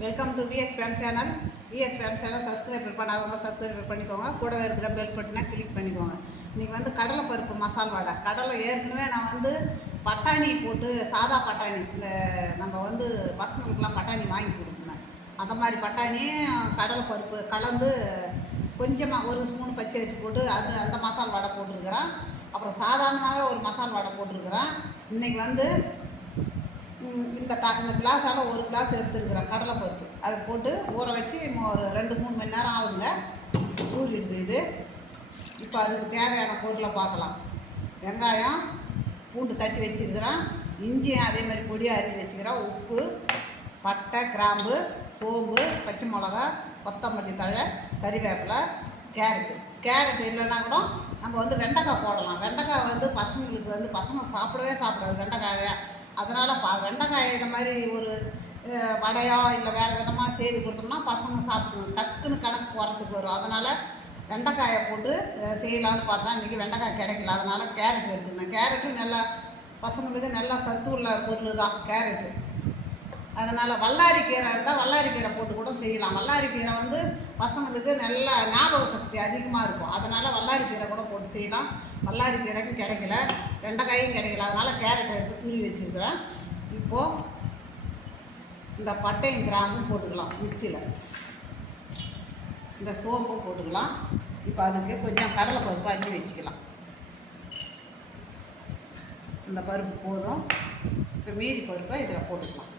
Welcome to VS channel. VS channel subscribe பண்ணாதவங்க subscribe பண்ணிக்கோங்க. கூடவே இருக்கிற பெல் பட்டனை கிளிக் பண்ணிக்கோங்க. இன்றைக்கி வந்து கடலை பருப்பு மசால் வடை. கடலை ஏற்கனவே நான் வந்து பட்டாணி போட்டு சாதா பட்டாணி, இந்த நம்ம வந்து பசங்களுக்கெலாம் பட்டாணி வாங்கி கொடுப்பேன். அந்த மாதிரி பட்டாணி கடலை பருப்பு கலந்து கொஞ்சமாக ஒரு ஸ்பூன் பச்சரிசி போட்டு அந்த மசால் வடை போட்டிருக்கிறேன். அப்புறம் சாதாரணமாகவே ஒரு மசால் வடை போட்டிருக்கிறேன். இன்றைக்கி வந்து இந்த கிளாஸால் ஒரு கிளாஸ் எடுத்துருக்குறேன் கடலை பருப்பு. அதை போட்டு ஊற வச்சு ஒரு 2-3 மணி நேரம் ஆகுங்க. ஊறிடுது இது. இப்போ அதுக்கு தேவையான பொருளை பார்க்கலாம். வெங்காயம், பூண்டு தட்டி வச்சுருக்கிறேன். இஞ்சியும் அதே மாதிரி பொடியாக அரிஞ்சு வச்சுக்கிறேன். உப்பு, பட்டை, கிராம்பு, சோம்பு, பச்சை மிளகா, கொத்தமல்லி தழை, கறிவேப்பிலை, கேரட்டு இல்லைன்னா கூட நம்ம வந்து வெண்டைக்காய் போடலாம். வெண்டைக்காய் வந்து பசங்களுக்கு வந்து பசங்க சாப்பிடாது வெண்டைக்காயை. அதனால் வெண்டைக்காயை இந்த மாதிரி ஒரு வடையோ இல்லை வேறு விதமாக செய்து கொடுத்தோம்னா பசங்க சாப்பிடுவோம். டக்குன்னு கணக்கு போகிறதுக்கு வரும். அதனால் வெண்டைக்காயை போட்டு செய்யலான்னு பார்த்தா இன்றைக்கி வெண்டைக்காய் கிடைக்கல. அதனால் கேரட் எடுத்துக்கினேன். கேரட்டும் நல்லா பசங்களுக்கு நல்லா சத்து உள்ள பொருள் தான் கேரட்டு. அதனால் வல்லாரி கீரை இருந்தால் வல்லாரி கீரை போட்டு கூட செய்யலாம். வல்லாரி கீரை வந்து பசங்களுக்கு நல்லா ஞாபக சக்தி அதிகமாக இருக்கும். அதனால் வல்லாரி கீரை கூட போட்டு செய்யலாம். வல்லாரி கீரைக்கும் கிடைக்கல, வெண்டைக்காயும் கிடைக்கல. அதனால் கேரட்டை எடுத்து துருவி வச்சுருக்கிறேன். இப்போது இந்த பட்டையும் கிராம்பும் போட்டுக்கலாம் மிக்சியில். இந்த சோம்பும் போட்டுக்கலாம். இப்போ அதுக்கு கொஞ்சம் கடலை பருப்பு அள்ளி வச்சுக்கலாம். இந்த பருப்பு போதும். இப்போ மீதி பருப்பை இதில் போட்டுக்கலாம்.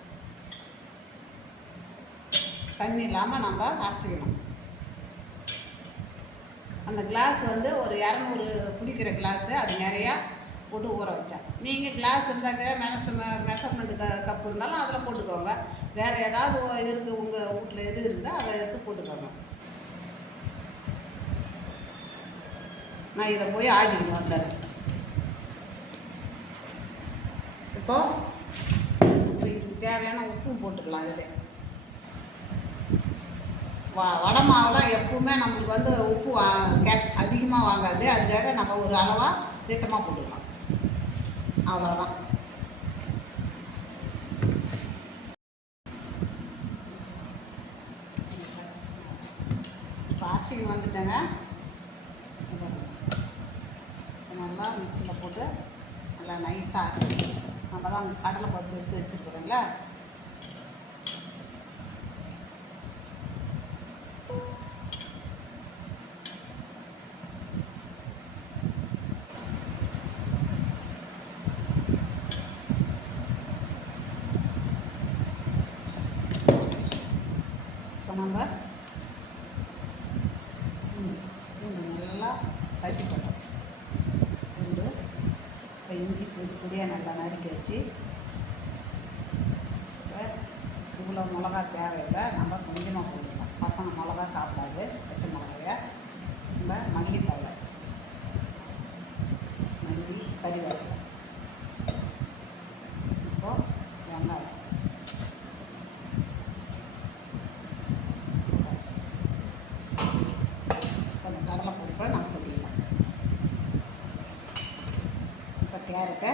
தண்ணி இல்லாமல் நம்ம அரைச்சிக்கணும். அந்த கிளாஸ் வந்து ஒரு 200 குடிக்கிற கிளாஸு, அது நிறையா போட்டு ஊற வச்சேன். நீங்கள் கிளாஸ் இருந்தாக்க மெஷர்மெண்ட்டு கப்பு இருந்தாலும் அதில் போட்டுக்கோங்க. வேறு ஏதாவது இருக்குது உங்கள் வீட்டில் எது இருக்குதோ அதை எடுத்து போட்டுக்கோங்க. நான் இதை போய் ஆடிக்கணும் வந்துடுறேன். இப்போது இதுக்கு தேவையான உப்பும் போட்டுக்கலாம். இதில் வடை மாவுலாம் எப்பவுமே நம்மளுக்கு வந்து உப்பு அதிகமாக வாங்காது. அதுக்காக நம்ம ஒரு அளவாக திட்டமாக போட்டுக்கலாம். அவ்வளோதான். இப்போ அரிசிக்கு வந்துட்டேங்க. நல்லா மிக்சியில் போட்டு நல்லா நைஸாக அரைச்சி நம்ம தான் கடலை பருப்பு எடுத்து வச்சுருக்குறோங்களா. நம்ம பூண்டு நல்லா தட்டி போட்டாச்சு. பூண்டு இப்போ இஞ்சி பொடியாக நல்லா நறுக்கி வச்சு, இப்போ இவ்வளோ மிளகா தேவையில்லை, நம்ம கொஞ்சமாக போட்டுக்கலாம். பசங்க மிளகா சாப்பிடாது, பச்சை மிளகாயை. நம்ம மல்லித்தழை, மல்லி, கறிவேப்பிலை, இப்போது வெங்காயம் கடலை பருப்பை நம்ம போட்டுக்கலாம். இப்போ கேரட்டை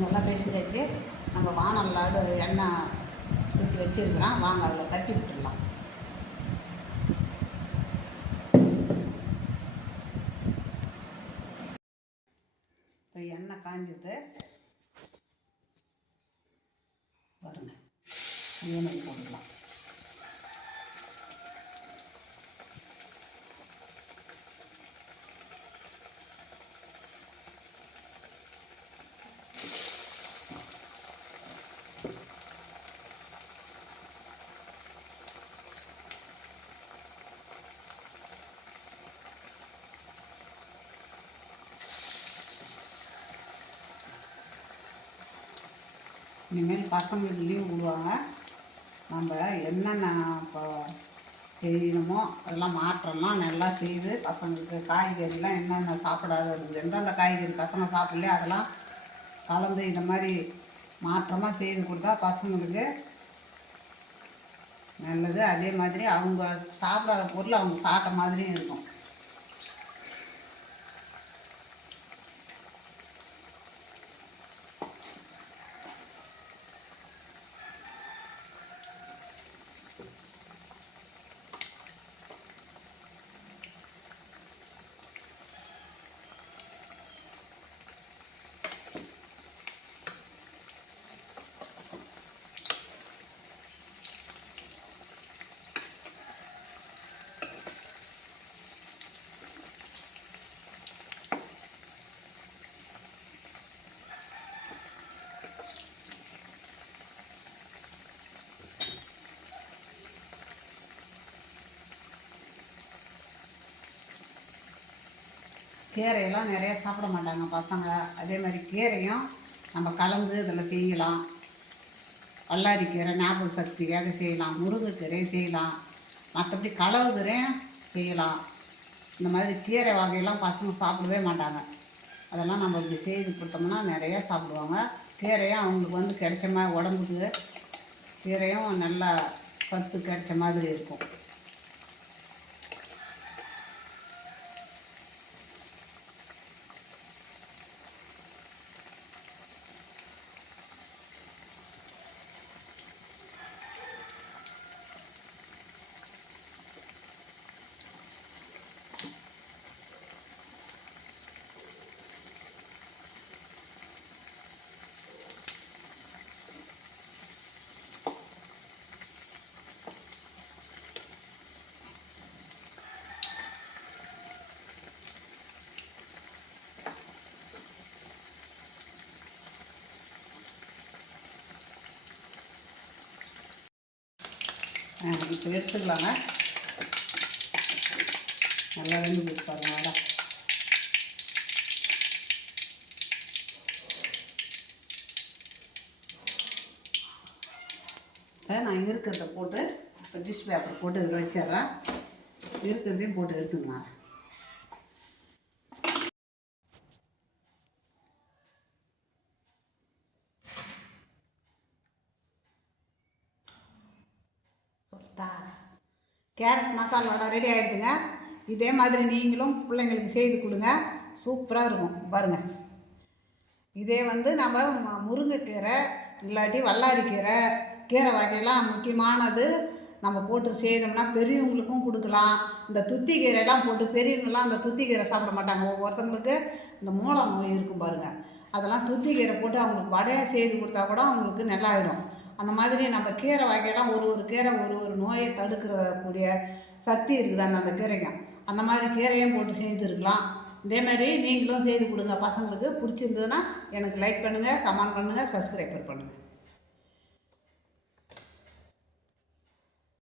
நல்லா பேசியாச்சு. நம்ம வானல்லாடு எண்ணெய் ஊற்றி வச்சுருக்கிறோம். வாங்க அதில் தட்டி விட்டுடலாம். இப்போ எண்ணெய் காஞ்சது பாருங்க. மீன் போட்டுக்கலாம். இனிமேல் பசங்களுக்கு லீவ் விடுவாங்க. நம்ம என்னென்ன இப்போ செய்யணுமோ அதெல்லாம் மாற்றம்லாம் நல்லா செய்து பசங்களுக்கு காய்கறிலாம் என்னென்ன சாப்பிடாத இருக்குது, எந்தெந்த காய்கறி பசங்க சாப்பிட்லையோ அதெல்லாம் கலந்து இந்த மாதிரி மாற்றமாக செய்து கொடுத்தா பசங்களுக்கு நல்லது. அதே மாதிரி அவங்க சாப்பிடாத பொருள் அவங்க சாப்பிட்ட மாதிரியும் இருக்கும். கீரையெல்லாம் நிறைய சாப்பிட மாட்டாங்க பசங்க. அதே மாதிரி கீரையும் நம்ம கலந்து இதில் செய்யலாம். வல்லாரிக்கீரை ஞாபக சக்திக்காக செய்யலாம், முருங்கைக்கீரை செய்யலாம், மற்றபடி கீரையும் செய்யலாம். இந்த மாதிரி கீரை வகையெல்லாம் பசங்க சாப்பிடவே மாட்டாங்க. அதெல்லாம் நம்ம இப்படி செய்து கொடுத்தோம்னா நிறையா சாப்பிடுவாங்க. கீரையும் அவங்களுக்கு கிடைச்ச மாதிரி உடம்புக்கு கீரையும் நல்லா சத்து கிடைச்ச மாதிரி இருக்கும். இப்போ எடுத்துக்கலாங்க. நல்லா வெந்து போட்டு பாருங்க. நான் இருக்கிறத போட்டு இப்போ டிஷ் பேப்பர் போட்டு இதில் வச்சிட்றேன். இருக்கிறதையும் போட்டு எடுத்துக்கலாம். கேரட் மசாலா வடை ரெடி ஆகிடுதுங்க. இதே மாதிரி நீங்களும் பிள்ளைங்களுக்கு செய்து கொடுங்க, சூப்பராக இருக்கும் பாருங்கள். இதே நம்ம முருங்கைக்கீரை இல்லாட்டி வல்லாரிக்கீரை கீரை வகையெல்லாம் முக்கியமானது நம்ம போட்டு செய்தோம்னா பெரியவங்களுக்கும் கொடுக்கலாம். இந்த துத்திக்கீரைலாம் போட்டு பெரியவங்களாம் அந்த துத்திக்கீரை சாப்பிட மாட்டாங்க. ஒவ்வொருத்தவங்களுக்கு இந்த மூல நோய் இருக்கும் பாருங்கள், அதெல்லாம் துத்திக்கீரை போட்டு அவங்களுக்கு வடையாக செய்து கொடுத்தா கூட அவங்களுக்கு நல்லாயிடும். அந்த மாதிரி நம்ம கீரை வகையெல்லாம் ஒரு கீரை ஒரு நோயை தடுக்கக்கூடிய சக்தி இருக்குது அந்த கீரைக்கும். அந்த மாதிரி கீரையும் போட்டு செய்துருக்கலாம். இதேமாதிரி நீங்களும் செய்து கொடுங்க. பசங்களுக்கு பிடிச்சிருந்ததுன்னா எனக்கு லைக் பண்ணுங்கள், கமெண்ட் பண்ணுங்கள், சப்ஸ்கிரைப் பண்ணுங்கள்.